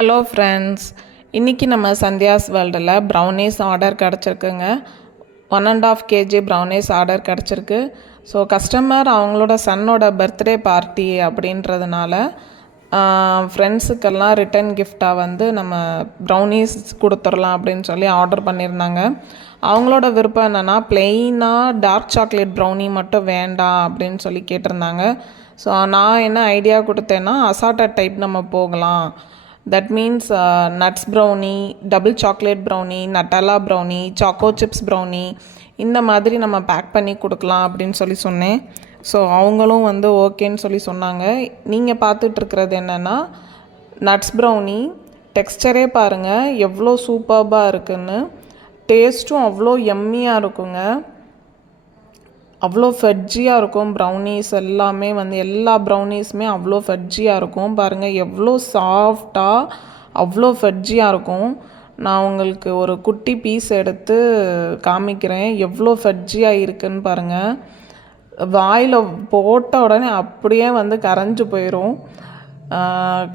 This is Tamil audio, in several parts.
ஹலோ ஃப்ரெண்ட்ஸ், இன்றைக்கி நம்ம சந்தியாஸ் வேர்ல்டில் ப்ரௌனீஸ் ஆர்டர் கிடச்சிருக்குங்க. 1.5 kg ப்ரௌனீஸ் ஆர்டர் கிடச்சிருக்கு. ஸோ கஸ்டமர் அவங்களோட சன்னோட பர்த்டே பார்ட்டி அப்படின்றதுனால ஃப்ரெண்ட்ஸுக்கெல்லாம் ரிட்டன் கிஃப்டாக வந்து நம்ம ப்ரௌனீஸ் கொடுத்துடலாம் அப்படின்னு சொல்லி ஆர்டர் பண்ணியிருந்தாங்க. அவங்களோட விருப்பம் என்னென்னா ப்ளெயினாக டார்க் சாக்லேட் ப்ரௌனி மட்டும் வேண்டாம் அப்படின்னு சொல்லி கேட்டிருந்தாங்க. ஸோ நான் என்ன ஐடியா கொடுத்தேன்னா அசார்ட்டட் டைப் நம்ம போகலாம். That means nuts brownie, double chocolate brownie, Nutella brownie, choco chips brownie இந்த மாதிரி நம்ம பேக் பண்ணி கொடுக்கலாம் அப்படின்னு சொல்லி சொன்னேன். ஸோ அவங்களும் வந்து ஓகேன்னு சொல்லி சொன்னாங்க. நீங்கள் பார்த்துட்ருக்கிறது என்னென்னா நட்ஸ் ப்ரௌனி. டெக்ஸ்டரே பாருங்கள் எவ்வளோ சூப்பர்பாக இருக்குதுன்னு. டேஸ்ட்டும் அவ்வளோ எம்மியாக இருக்குங்க. அவ்வளோ ஃபெட்ஜியாக இருக்கும். ப்ரௌனீஸ் எல்லாமே வந்து எல்லா ப்ரௌனீஸுமே அவ்வளோ ஃபெட்ஜியாக இருக்கும். பாருங்கள் எவ்வளோ சாஃப்டாக அவ்வளோ ஃபெட்ஜியாக இருக்கும். நான் உங்களுக்கு ஒரு குட்டி பீஸ் எடுத்து காமிக்கிறேன். எவ்வளோ ஃபெட்ஜியாக இருக்குதுன்னு பாருங்கள். வாயில் போட்ட உடனே அப்படியே வந்து கரைஞ்சி போயிடும்.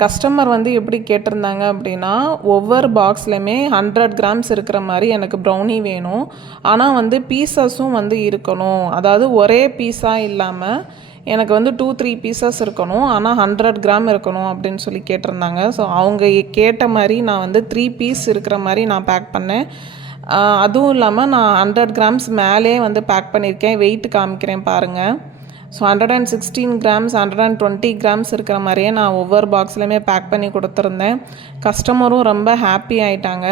கஸ்டமர் வந்து எப்படி கேட்டிருந்தாங்க அப்படின்னா ஒவ்வொரு பாக்ஸ்லையுமே 100 grams இருக்கிற மாதிரி எனக்கு ப்ரௌனி வேணும். ஆனால் வந்து பீசஸும் வந்து இருக்கணும். அதாவது ஒரே பீஸாக இல்லாமல் எனக்கு வந்து 2-3 பீசஸ் இருக்கணும். ஆனால் 100 gram இருக்கணும் அப்படின்னு சொல்லி கேட்டிருந்தாங்க. ஸோ அவங்க கேட்ட மாதிரி நான் வந்து 3 பீஸ் இருக்கிற மாதிரி நான் பேக் பண்ணேன். அதுவும் இல்லாமல் நான் 100 grams மேலே வந்து பேக் பண்ணியிருக்கேன். வெயிட் காமிக்கிறேன் பாருங்கள். ஸோ 116 grams 120 grams இருக்கிற மாதிரியே நான் ஒவ்வொரு பாக்ஸ்லையுமே பேக் பண்ணி கொடுத்துருந்தேன். கஸ்டமரும் ரொம்ப ஹாப்பி ஆகிட்டாங்க.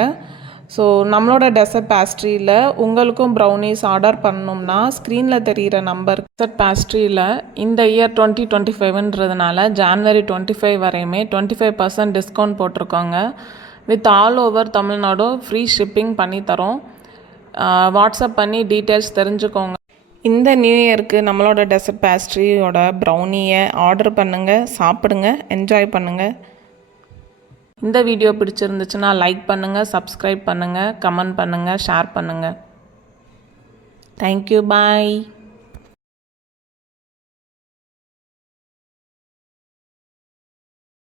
ஸோ நம்மளோட டெசர்ட் பேஸ்ட்ரியில் உங்களுக்கும் ப்ரௌனீஸ் ஆர்டர் பண்ணணும்னா ஸ்க்ரீனில் தெரிகிற நம்பர் டெசர்ட் பேஸ்ட்ரியில் இந்த இயர் 2025ன்றதுனால January 25 வரையுமே 25% டிஸ்கவுண்ட் போட்டிருக்கோங்க. With all over Tamil Nadu free shipping பண்ணித்தரோம். வாட்ஸ்அப் பண்ணி டீட்டெயில்ஸ் தெரிஞ்சுக்கோங்க. இந்த நியூ இயருக்கு நம்மளோட டெசர்ட் பேஸ்ட்ரியோட ப்ரௌனியை ஆர்டர் பண்ணுங்கள், சாப்பிடுங்க, என்ஜாய் பண்ணுங்கள். இந்த வீடியோ பிடிச்சிருந்துச்சுன்னா லைக் பண்ணுங்கள், சப்ஸ்கிரைப் பண்ணுங்கள், கமெண்ட் பண்ணுங்கள், ஷேர் பண்ணுங்கள். தேங்க்யூ, பாய்.